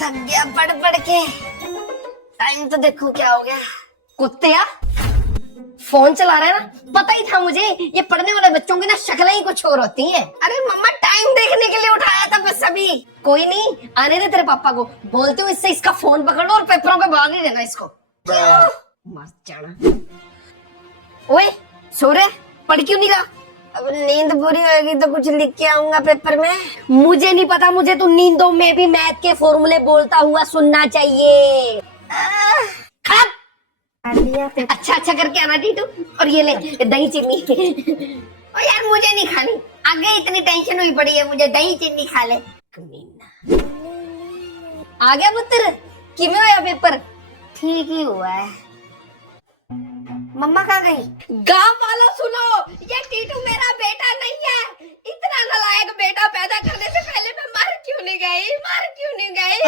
थक गया पढ़ पढ़ के। टाइम तो देखो क्या हो गया। कुत्तिया फोन चला रहे हैं ना, पता ही था मुझे ये पढ़ने वाले बच्चों की ना शक्लें ही कुछ और होती हैं। अरे मम्मा टाइम देखने के लिए उठाया था बस अभी। कोई नहीं, आने दे तेरे पापा को, बोलते हो इससे इसका फोन पकड़ो और पेपरों के बाद ही देना इसको। मस्त जाना। ओए सो रहे, पढ़ क्यों नहीं रहा? अब नींद पूरी होगी तो कुछ लिख के आऊंगा पेपर में। मुझे नहीं पता, मुझे तो नींदों में भी मैथ के फॉर्मूले बोलता हुआ सुनना चाहिए। अच्छा अच्छा करके आना टीटू। और ये ले दही चीनी। ओ यार मुझे नहीं खानी, आगे इतनी टेंशन हुई पड़ी है मुझे, दही चीनी खा ले। आ गया पुत्र, किमें होया पेपर? ठीक ही हुआ है। मम्मा कहाँ गई? गांव वालों सुनो, ये टीटू मेरा बेटा नहीं है। इतना नालायक बेटा पैदा करने से पहले मैं मर क्यों नहीं गई, मर क्यों नहीं गई?